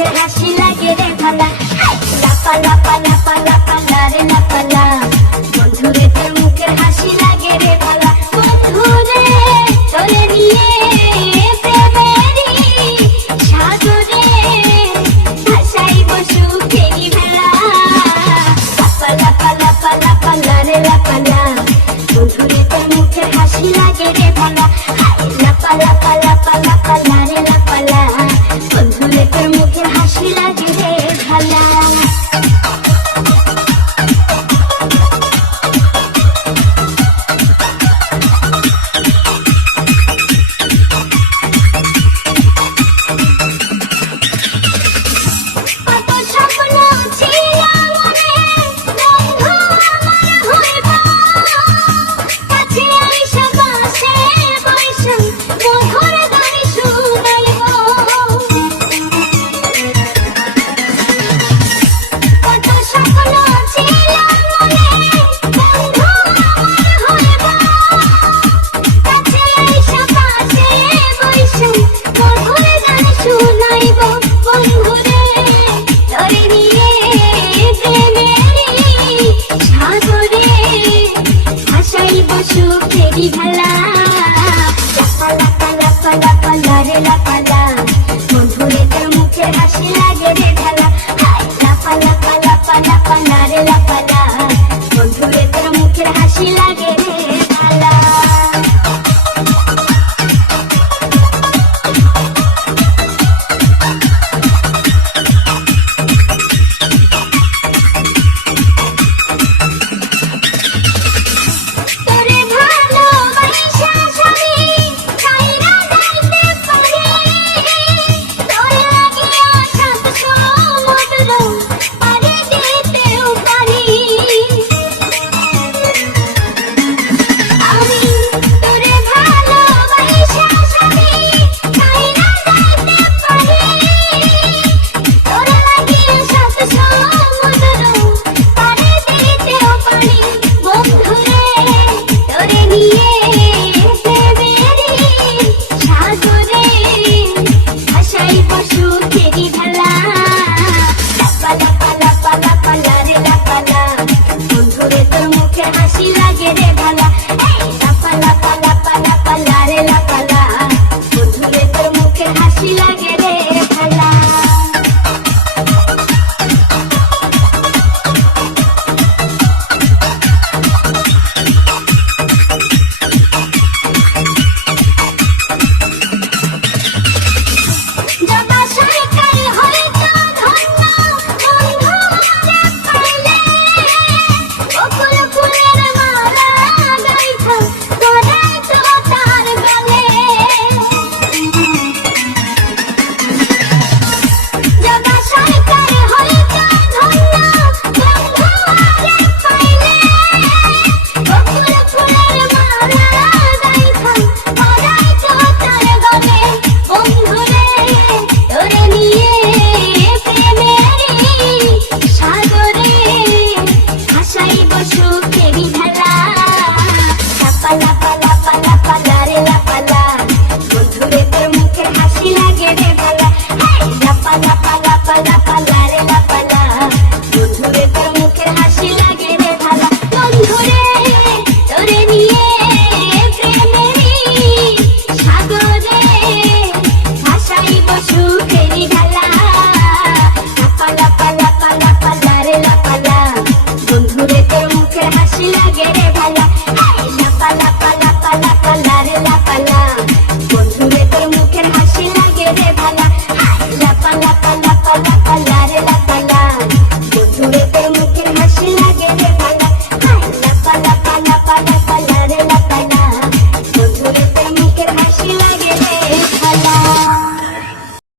মুখের হাসি লাগে রে ভালা। লাপা লাপা লাপা লাপা লারে লাপালা, বন্ধুরে তোর মুখের হাসি লাগে রে ভালা। বন্ধুরে তোরে নিয়ে প্রেমেরই সাগরে ভাসাইব সুখেরই ভেলা। লাপা লাপা লাপা লাপা লারে লাপালা, বন্ধুরে তোর মুখের হাসি লাগে রে ভালা। লাপা লাপা লাপা লাপা লারে লাপালা, বন্ধুরে তোর মুখের হাসি লাগে রে ভালা। সুখেরই ভালা। লাপা লাপা লাপা লাপা লারে লাপালা, বন্ধুরে তোর মুখের হাসি লাগে রে ভালা। লাপা লাপা লাপা লাপা লারে লাপালা, বন্ধুরে তোর মুখের হাসি লাগে রে ভালা। Yeah.